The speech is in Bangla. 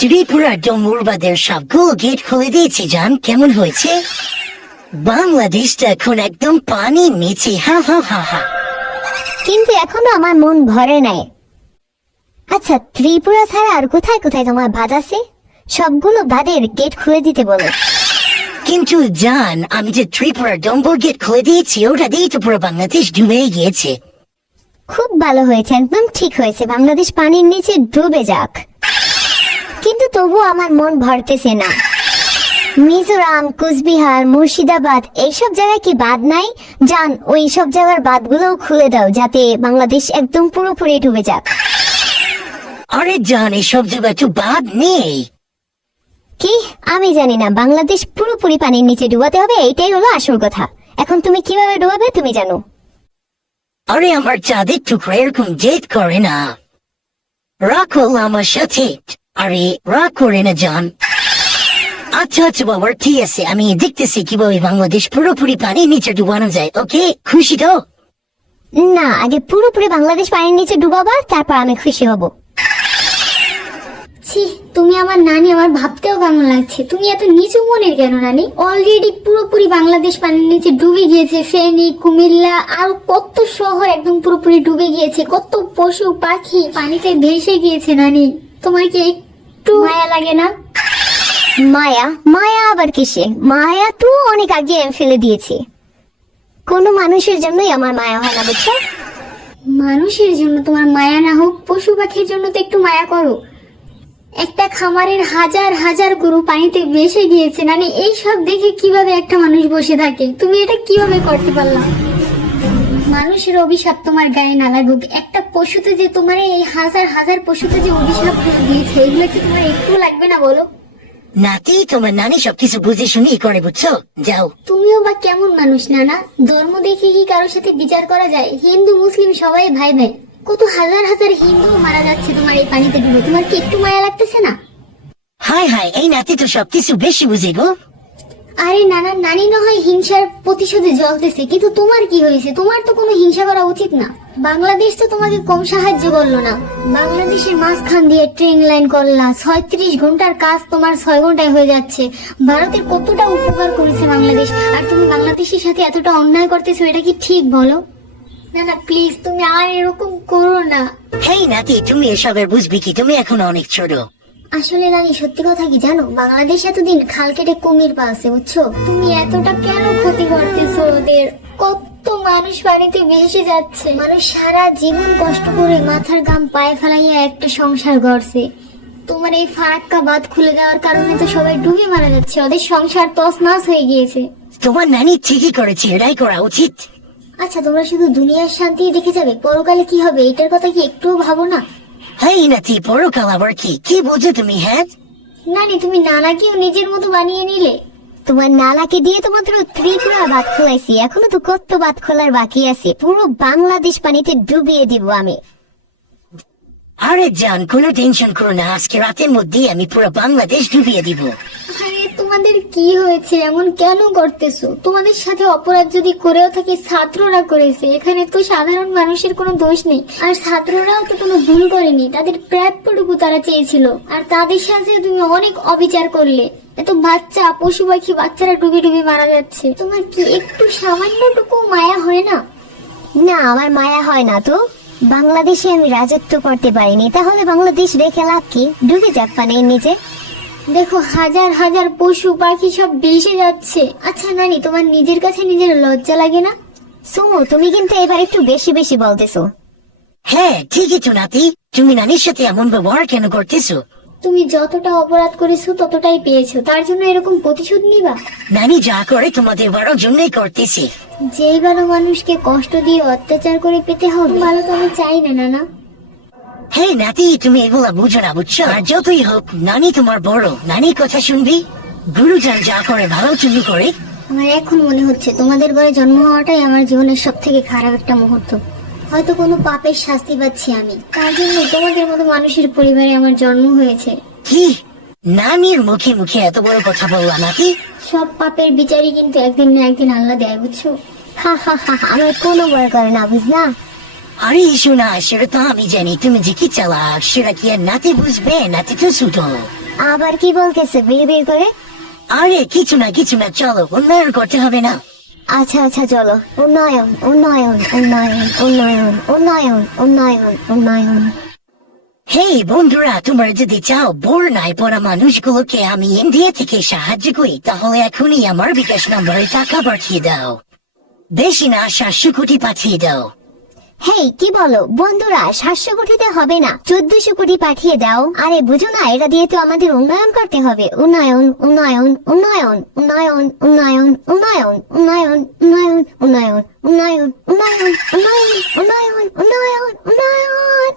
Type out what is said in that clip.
ত্রিপুরা ডম্বুরবাদের সবগুলো গেট খুলে দিয়েছি জান, কেমন হয়েছে? বাংলাদেশটা এখন একদম পানির নিচে, হা হা হা হা। কিন্তু এখনো আমার মন ভরে নাই। আচ্ছা, ত্রিপুরা ছাড়া আর কোথায় কোথায় তোমার বাঁধ আছে? সবগুলো বাঁধের গেট খুলে দিতে বলো। কিন্তু জান, আমি যে ত্রিপুরা ডম্বুর গেট খুলে দিয়েছি, ওটা দিয়ে তো পুরো বাংলাদেশ ডুবে গিয়েছে। খুব ভালো হয়েছে, একদম ঠিক হয়েছে, বাংলাদেশ পানির নিচে ডুবে যাক। কিন্তু তবু আমার মন ভরতেছে না। মিজোরাম, কুচবিহার, মুর্শিদাবাদ এইসব জায়গায় কি বাঁধ নাই? জান, ওই সব জায়গার বাঁধগুলোও খুলে দাও, যাতে বাংলাদেশ একদম পুরোপুরি ডুবে যাক। আরে জান, এসব জায়গায় তো বাদ নেই। কি? আমি জানি না, বাংলাদেশ পুরোপুরি পানির নিচে ডুবাতে হবে, এইটাই হলো আসল কথা। এখন তুমি কিভাবে ডুবাবে তুমি জানো। আরে আমার চাঁদের টুকরা এরকম জেদ করে না, রাখো আমার সাথে। আরে রাগ করে না জান। আচ্ছা আচ্ছা বাবা, ঠিক আছে, আমি দেখতেছি কিভাবে বাংলাদেশ পুরোপুরি পানির নিচে ডুবানো যায়। ওকে, খুশি তো? না, আগে পুরোপুরি বাংলাদেশ পানির নিচে ডুবাবা, তারপর আমি খুশি হব। ছি, তুমি আমার নানি, আমার ভাবতেও কেমন লাগছে। তুমি এত নিচু মনের কেন নানি? অলরেডি পুরোপুরি বাংলাদেশ পানির নিচে ডুবে গিয়েছে। ফেনী, কুমিল্লা আর কত শহর একদম পুরোপুরি ডুবে গিয়েছে। কত পশু পাখি পানিতে ভেসে গিয়েছে। নানি, তোমার কি একটু মায়া লাগে না? মায়া? মায়া আবার কিসে? মায়া তো অনেক আগে আমি ফেলে দিয়েছি। কোনো মানুষের জন্যই আমার মায়া হয় না, বুঝছো? মানুষের জন্য তোমার মায়া না হোক, পশু পাখির জন্য তো একটু মায়া করো। একটা খামারের হাজার হাজার গরু পানিতে ভেসে গিয়েছে। নানি, এই সব দেখে কিভাবে একটা মানুষ বসে থাকে? তুমি এটা কিভাবে করতে পারলা? মানুষের অভিশাপ তোমার গায়ে না লাগুক, একটা পশুতে যে তোমার এই হাজার হাজার পশুতে যে অভিশাপ দিয়েছে, এগুলো কি তোমার একটু লাগবে না বলো? নাতি, তোমার নানি সবকিছু বুঝে শুনি করে, বুঝছো? যাও। তুমিও বা কেমন মানুষ নানা? ধর্ম দেখে কি কারোর সাথে বিচার করা যায়? হিন্দু মুসলিম সবাই ভাই ভাই। কত হাজার হাজার হিন্দু মারা যাচ্ছে তোমার এই পানিতে ডুবে। তোমার কি একটু মায়া লাগতেছে না? হাই হাই, এই নাতি তো সবকিছু বেশি বুঝে গো। আরে নানা, নানি না হয় হিংসার প্রতিশোধে জ্বলতেছে, কিন্তু তোমার কি হয়েছে? তোমার তো কোনো হিংসা করা উচিত না। বাংলাদেশ তো তোমাকে কম সাহায্য করলো না। বাংলাদেশের মাঝখান দিয়ে ট্রেন লাইন করলা, 36 ঘন্টার কাজ তোমার 6 ঘন্টায় হয়ে যাচ্ছে। ভারতের কতটা উপকার করেছে বাংলাদেশ, আর তুমি বাংলাদেশের সাথে এতটা অন্যায় করতেছো, এটা কি ঠিক বলো? না না, প্লিজ তুমি আর এরকম করো না। হেই নাতি, তুমি এসবের বুঝবি কি? তুমি এখন অনেক ছোট। আসলে নানি, সত্যি কথা কি জানো, বাংলাদেশ এতদিন খাল কেটে কুমির পালছে, বুঝছো? তুমি এতটা কেন ক্ষতি করতেছো ওদের? কত মানুষ পানিতে ভেসে যাচ্ছে। মানুষ সারা জীবন কষ্ট করে মাথার ঘাম পায়ে ফেলাইয়া একটা সংসার গড়ছে। তোমার এই ফারাক্কা বাঁধ খুলে দেওয়ার কারণে তো সবাই ডুবে মারা যাচ্ছে, ওদের সংসার তছনছ হয়ে গিয়েছে। তোমার নানি ঠিকই করেছে, এটাই করা উচিত। আচ্ছা, তোমরা শুধু দুনিয়ার শান্তি দেখে যাবে, পরকালে কি হবে এটার কথা কি একটুও ভাবো না? হেই নাতি, পরকাল আবার কি? কি বোঝো তুমি? হ্যাঁ নানি, তুমি নানাকেও নিজের মতো বানিয়ে নিলে। তোমার নালাকে দিয়ে তো মাত্র ত্রিপুরা বাঁধ খোলাইছি, এখনো তো কত বাঁধ খোলার বাকি আছে। পুরো বাংলাদেশ পানিতে ডুবিয়ে দিব আমি। আরে জান, কোনো টেনশন করো না, আজকে রাতের মধ্যেই আমি পুরো বাংলাদেশ ডুবিয়ে দিব। আরে তোমাদের কি হয়েছে? এমন কেন করতেছো? তোমাদের সাথে অপরাধ যদি করেও থাকে, ছাত্ররা করেছে। এখানে তো সাধারণ মানুষের কোনো দোষ নেই, আর ছাত্ররাও তো কোনো ভুল করেনি। তাদের প্রাপ্যটুকু তারা চেয়েছিল, আর তাদের সাথে তুমি অনেক অবিচার করলে। এত বাচ্চা, পশু পাখি, বাচ্চারা ডুবে ডুবে মারা যাচ্ছে। তোমার কি একটু সামান্যটুকু মায়া হয় না? না, আমার মায়া হয় না তো। বাংলাদেশে আমি রাজত্ব করতে পারিনি, তাহলে বাংলাদেশ রেখে লাভ কি? ডুবে যাক পানির নিচে। দেখো, হাজার হাজার পশু পাখি সব ভেসে যাচ্ছে। আচ্ছা নানি, তোমার নিজের কাছে নিজের লজ্জা লাগে না? সুমু, তুমি কিন্তু এবার একটু বেশি বেশি বলতেছো। হ্যাঁ ঠিকই তো নাতি, তুমি নানির সাথে এমন ব্যবহার কেন করতেছো? তুমি যতটা অপরাধ করেছো ততটাই পেয়েছো, তার জন্য এরকম প্রতিশোধ নিবা? নানি যা করে তোমাদের বড় জন্যই করতেছে। যেই ভালো মানুষকে কষ্ট দিয়ে অত্যাচার করে পেতে হবে, ভালো তো আমি চাই না নানা। হ্যাঁ নাতি, তুমি এগুলা বুঝো না, বুঝছো? আর যতই হোক নানি তোমার বড়, নানির কথা শুনবি। গুরুজন যা করে ভালো জন্য করে। আমার এখন মনে হচ্ছে তোমাদের ঘরে জন্ম হওয়াটাই আমার জীবনের সব থেকে খারাপ একটা মুহূর্ত। হয়তো কোনো পাপের শাস্তি পাচ্ছি আমি, তার জন্য তোমাদের মতো মানুষের পরিবারে আমার জন্ম হয়েছে। কি? নানির মুখে মুখে এত বড় কথা বললা নাকি? সব পাপের বিচারই কিন্তু একদিন না একদিন আল্লাহ দেয়, বুঝছো? হা হা হা, আমার কোনো ভয় করে না, বুঝলা? আরে শোনা, সেটা তো আমি জানি, তুমি যে কি চালাক সেটা কি আর নাতি বুঝবে? নাতি তো ছোট। আবার কি বলতেছে বিড়বিড় করে? আরে কিছু না চলো, উন্নয়ন করতে হবে না। আচ্ছা আচ্ছা চলো, উন্নয়ন উন্নয়ন উন্নয়ন উন্নয়ন উন্নয়ন উন্নয়ন উন্নয়ন। হেই বন্ধুরা, তোমরা যদি চাও বন্যায় পড়া মানুষগুলোকে আমি ইন্ডিয়া থেকে সাহায্য করি, তাহলে এখনই আমার বিকাশ নম্বরে টাকা পাঠিয়ে দাও। বেশি না, 700 কোটি পাঠিয়ে দাও। হেই কি বলো বন্ধুরা, 700 কোটিতে হবে না, 1400 কোটি পাঠিয়ে দাও। আরে বুঝো না, এটা দিয়ে তো আমাদের উন্নয়ন করতে হবে। উন্নয়ন উন্নয়ন উন্নয়ন উন্নয়ন উন্নয়ন উন্নয়ন উন্নয়ন উন্নয়ন উন্নয়ন উন্নয়ন উন্নয়ন উন্নয়ন উন্নয়ন উন্নয়ন উন্নয়ন।